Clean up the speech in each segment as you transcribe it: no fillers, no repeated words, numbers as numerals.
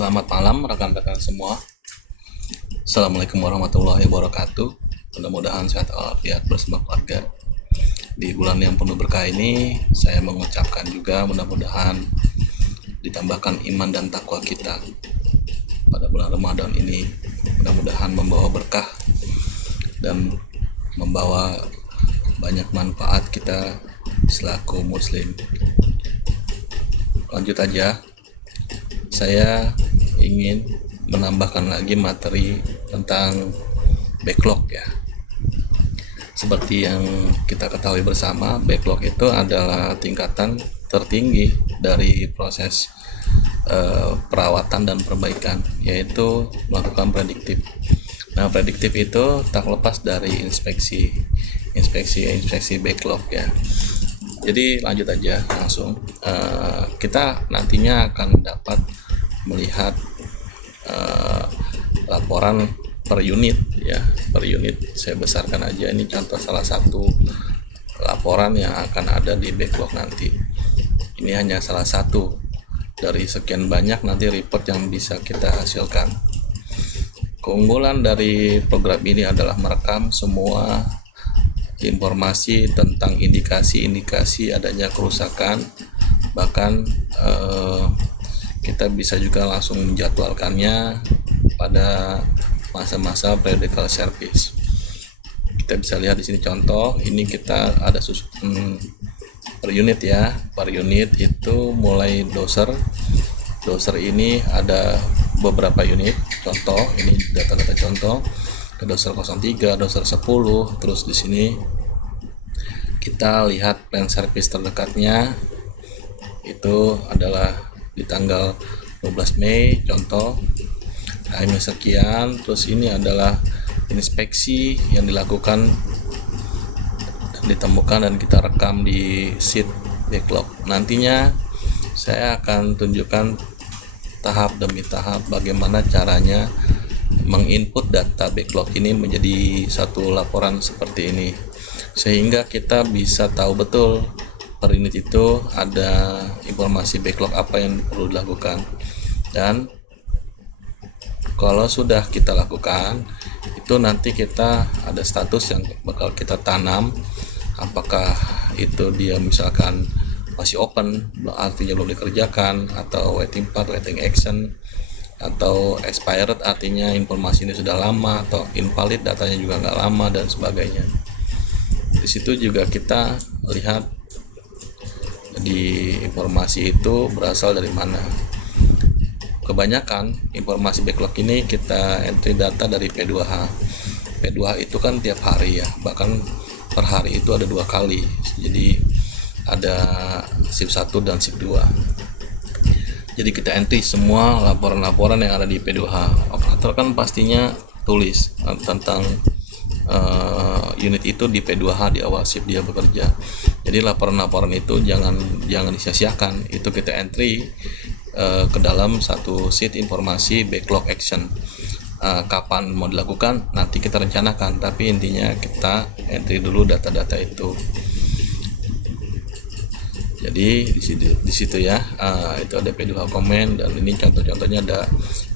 Selamat malam rekan-rekan semua. Assalamualaikum warahmatullahi wabarakatuh. Mudah-mudahan sehat walafiat bersama keluarga. Di bulan yang penuh berkah ini, saya mengucapkan juga mudah-mudahan ditambahkan iman dan takwa kita pada bulan Ramadan ini. Mudah-mudahan membawa berkah dan membawa banyak manfaat kita selaku muslim. Lanjut aja. Saya ingin menambahkan lagi materi tentang backlog ya. Seperti yang kita ketahui bersama, backlog itu adalah tingkatan tertinggi dari proses perawatan dan perbaikan, yaitu melakukan prediktif. Nah, prediktif itu tak lepas dari inspeksi backlog ya. Jadi lanjut aja langsung. Kita nantinya akan dapat melihat laporan per unit ya, per unit. Saya besarkan aja, ini contoh salah satu laporan yang akan ada di backlog nanti. Ini hanya salah satu dari sekian banyak nanti report yang bisa kita hasilkan. Keunggulan dari program ini adalah merekam semua informasi tentang indikasi adanya kerusakan, bahkan kita bisa juga langsung menjadwalkannya pada masa-masa periodical service. Kita bisa lihat di sini contoh, ini kita ada per unit ya. Per unit itu mulai doser ini ada beberapa unit. Contoh, ini data-data contoh. Doser 03, doser 10, terus di sini kita lihat plan service terdekatnya itu adalah di tanggal 12 Mei contoh, time sekian. Terus ini adalah inspeksi yang dilakukan dan ditemukan dan kita rekam di sheet backlog. Nantinya saya akan tunjukkan tahap demi tahap bagaimana caranya menginput data backlog ini menjadi satu laporan seperti ini, sehingga kita bisa tahu betul per unit itu ada informasi backlog apa yang perlu dilakukan. Dan kalau sudah kita lakukan itu, nanti kita ada status yang bakal kita tanam, apakah itu dia misalkan masih open artinya belum dikerjakan, atau waiting part, waiting action, atau expired artinya informasi ini sudah lama, atau invalid datanya juga nggak lama, dan sebagainya. Di situ juga kita lihat di informasi itu berasal dari mana. Kebanyakan informasi backlog ini kita entry data dari P2H. P2H itu kan tiap hari ya, bahkan per hari itu ada 2 kali. Jadi ada shift 1 dan shift 2. Jadi kita entry semua laporan-laporan yang ada di P2H. Operator kan pastinya tulis tentang unit itu di P2H di awal shift dia bekerja. Jadi laporan-laporan itu jangan disia-siakan. Itu kita entry ke dalam satu sheet informasi backlog action. Kapan mau dilakukan nanti kita rencanakan, tapi intinya kita entry dulu data-data itu. Jadi di situ ya, itu ada P2H comment, dan ini contoh-contohnya ada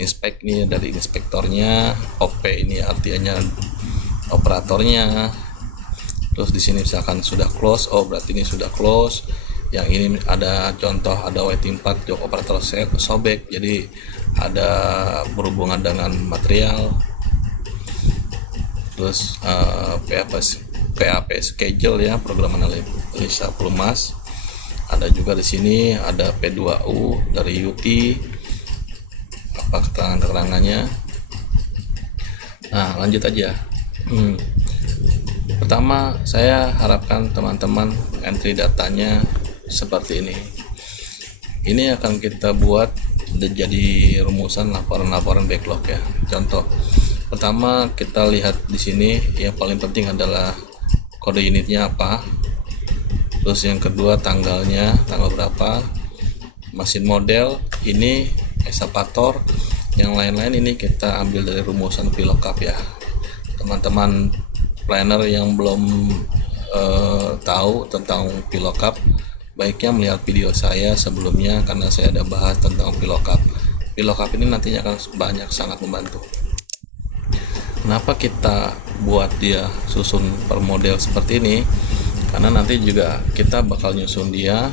inspect nih dari inspektornya, OP ini artinya operatornya. Terus di sini misalkan sudah close, oh berarti ini sudah close. Yang ini ada contoh, ada waiting part jok operator sobek, jadi ada berhubungan dengan material. Terus PAP schedule ya, program analisa pelumas. Ada juga di sini ada P2U dari UT, apa keterangannya. Nah, lanjut aja. Pertama, saya harapkan teman-teman entry datanya seperti ini. Ini akan kita buat jadi rumusan laporan-laporan backlog ya. Contoh pertama, kita lihat di sini yang paling penting adalah kode unitnya apa. Terus yang kedua tanggalnya, tanggal berapa, mesin model, ini eskapator. Yang lain-lain ini kita ambil dari rumusan VLOOKUP ya. Teman-teman planner yang belum tahu tentang VLOOKUP, baiknya melihat video saya sebelumnya, karena saya ada bahas tentang VLOOKUP. VLOOKUP ini nantinya akan sangat membantu. Kenapa kita buat dia susun per model seperti ini? Karena nanti juga kita bakal nyusun dia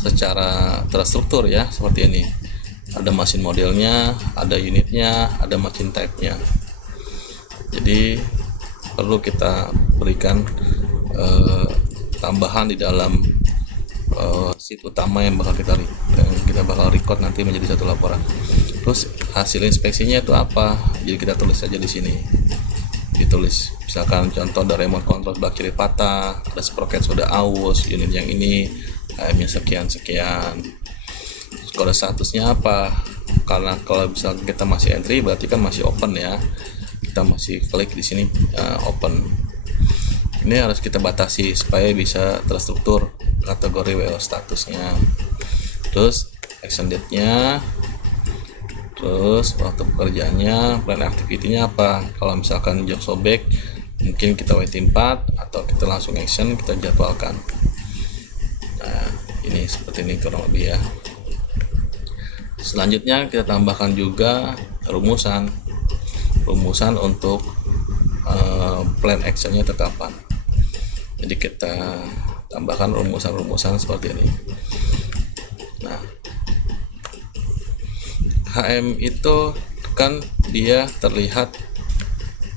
secara terstruktur ya, seperti ini. Ada mesin modelnya, ada unitnya, ada mesin type-nya. Jadi perlu kita berikan tambahan di dalam sheet utama yang kita bakal record nanti menjadi satu laporan. Terus hasil inspeksinya itu apa? Jadi kita tulis saja di sini. Ditulis misalkan contoh ada remote control sebelah kiri patah, ada sprocket sudah aus, unit yang ini AM-nya sekian. Kode statusnya apa? Karena kalau misalkan kita masih entry berarti kan masih open ya. Kita masih klik di sini open. Ini harus kita batasi supaya bisa terstruktur kategori WO statusnya. Terus action date-nya, terus waktu pekerjaannya, plan activity-nya apa. Kalau misalkan job sobek mungkin kita waiting 4 atau kita langsung action, kita jadwalkan. Nah ini seperti ini kurang lebih ya. Selanjutnya kita tambahkan juga rumusan untuk plan actionnya itu kapan. Jadi kita tambahkan rumusan seperti ini. Nah HM itu kan dia terlihat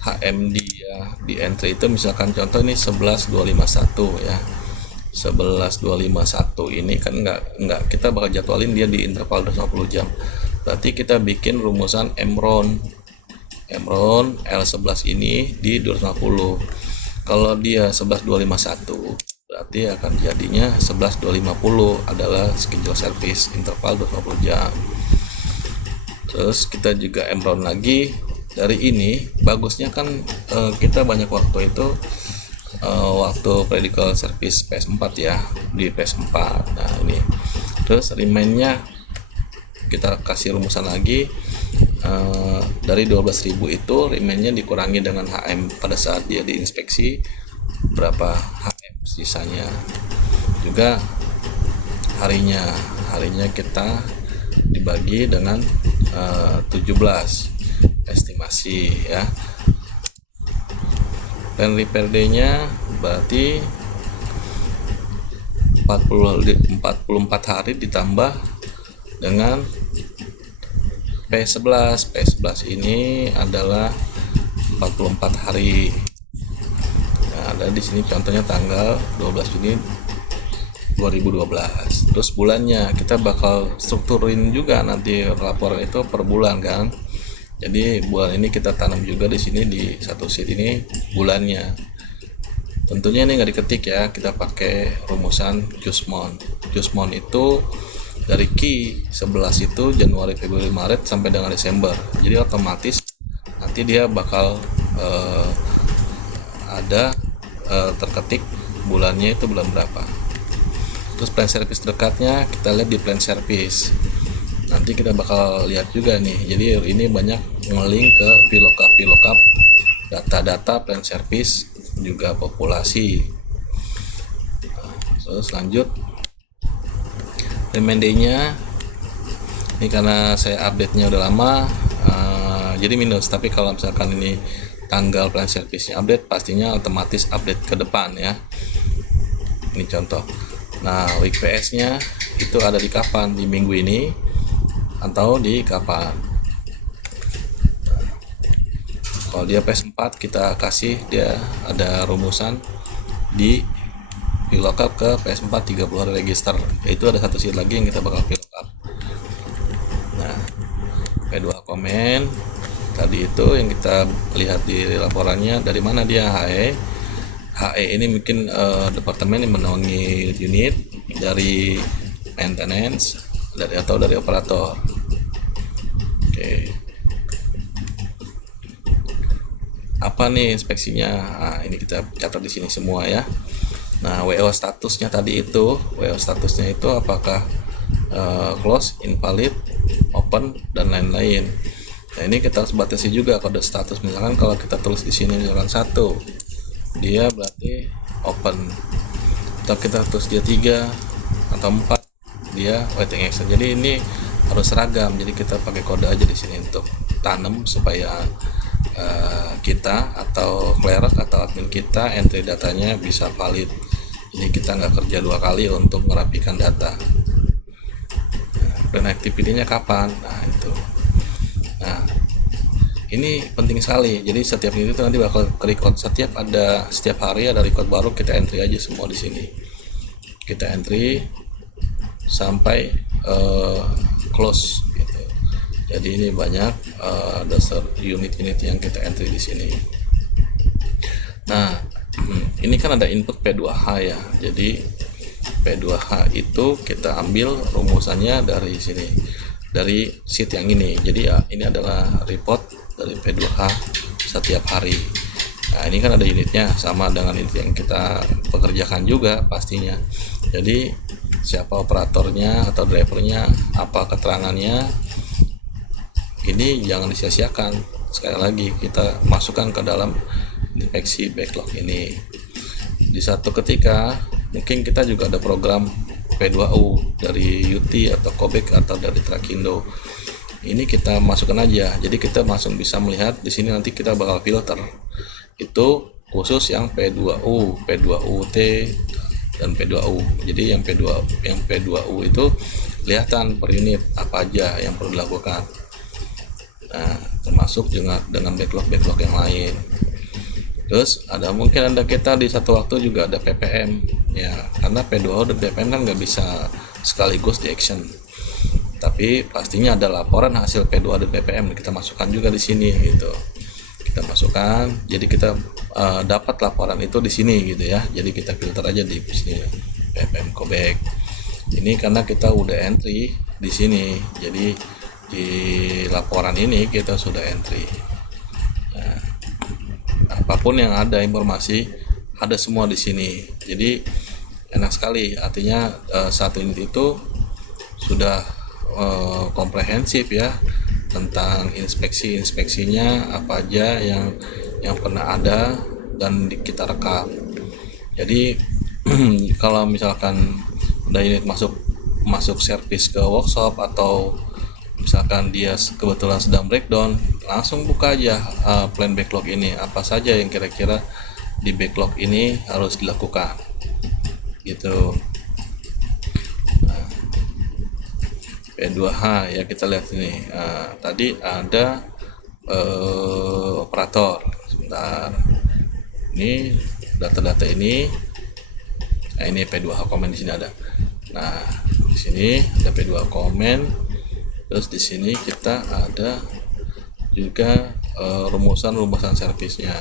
HM dia di entry itu misalkan contoh ini 11251 ya. 11251 ini kan enggak kita bakal jadwalin dia di interval 250 jam. Berarti kita bikin rumusan MRON L11 ini di 250. Kalau dia 11251 berarti akan jadinya 11250 adalah schedule service interval 250 jam. Terus kita juga MRON lagi dari ini. Bagusnya kan kita banyak waktu itu waktu practical service PS4 ya, di PS4. Nah ini terus remind-nya kita kasih rumusan lagi, dari 12.000 itu remind-nya dikurangi dengan HM pada saat dia diinspeksi berapa HM sisanya. Juga harinya kita dibagi dengan 17 estimasi ya. Dan repair day-nya berarti 44 hari ditambah dengan P11 ini adalah 44 hari. Nah, ada di sini contohnya tanggal 12 Juni 2012. Terus bulannya kita bakal strukturin juga nanti laporan itu per bulan kan. Jadi bulan ini kita tanam juga di sini di satu sheet ini bulannya. Tentunya ini nggak diketik ya, kita pakai rumusan JUSMON. JUSMON itu dari key 11 itu Januari, Februari, Maret sampai dengan Desember. Jadi otomatis nanti dia bakal ada terketik bulannya itu bulan berapa. Terus plan service dekatnya kita lihat di plan service. Nanti kita bakal lihat juga nih. Jadi ini banyak nge-link ke VLOOKUP data-data plan service juga populasi. Terus lanjut remind day-nya ini karena saya update-nya udah lama, jadi minus. Tapi kalau misalkan ini tanggal plan service-nya update, pastinya otomatis update ke depan ya. Ini contoh. Nah week PS-nya itu ada di kapan, di minggu ini atau di kapan. Kalau dia PS4 kita kasih dia ada rumusan di VLOOKUP ke PS4 30 hari register. Itu ada satu sheet lagi yang kita bakal VLOOKUP. Nah P2 komen tadi itu yang kita lihat di laporannya, dari mana dia HE ini mungkin departemen yang menaungi unit, dari maintenance atau dari operator. Oke. Apa nih inspeksinya? Nah, ini kita catat di sini semua ya. Nah, WO statusnya tadi itu, apakah close, invalid, open dan lain-lain. Nah, ini kita harus batasi juga kode status. Misalkan kalau kita tulis di sini misalkan 1, dia berarti open. Atau kita tulis dia 3 atau 4, dia waiting action. Jadi ini harus seragam, jadi kita pakai kode aja di sini untuk tanam supaya kita atau clerk atau admin kita entry datanya bisa valid. Jadi kita nggak kerja 2 kali untuk merapikan data. Dan activity-nya kapan? Nah itu. Nah ini penting sekali. Jadi setiap itu nanti bakal record, setiap hari ada record baru, kita entry aja semua di sini. Kita entry sampai close gitu. Jadi ini banyak dasar unit-unit yang kita entry di sini. Nah ini kan ada input P2H ya. Jadi P2H itu kita ambil rumusannya dari sini, dari sheet yang ini. Jadi ya ini adalah report dari P2H setiap hari. Nah ini kan ada unitnya sama dengan unit yang kita pekerjakan juga pastinya. Jadi siapa operatornya atau drivernya, apa keterangannya, ini jangan disia-siakan. Sekali lagi kita masukkan ke dalam inspeksi backlog ini. Di satu ketika mungkin kita juga ada program P2U dari UT atau Cobek atau dari Trakindo. Ini kita masukkan aja. Jadi kita langsung bisa melihat di sini, nanti kita bakal filter. Itu khusus yang P2U, P2UT dan P2U. Jadi yang P2U itu kelihatan per unit apa aja yang perlu dilakukan. Nah, termasuk juga dengan backlog yang lain. Terus mungkin kita di satu waktu juga ada PPM ya, karena P2O dan PPM kan nggak bisa sekaligus di action, tapi pastinya ada laporan hasil P2O dan PPM kita masukkan juga di sini gitu. Kita masukkan, jadi kita dapat laporan itu di sini gitu ya. Jadi kita filter aja di sini PPM Cobek. Ini karena kita udah entry di sini, jadi di laporan ini kita sudah entry. Nah, apapun yang ada informasi ada semua di sini. Jadi enak sekali, artinya satu unit itu sudah komprehensif ya tentang inspeksinya apa aja yang pernah ada dan kita rekam. Jadi kalau misalkan udah unit masuk servis ke workshop atau misalkan dia kebetulan sedang breakdown, langsung buka aja plan backlog ini, apa saja yang kira-kira di backlog ini harus dilakukan gitu. P2H ya, kita lihat ini. Tadi ada operator. Sebentar. Ini data-data ini. Nah, ini P2H komen di sini ada. Nah, di sini ada P2H komen. Terus di sini kita ada juga rumusan servisnya.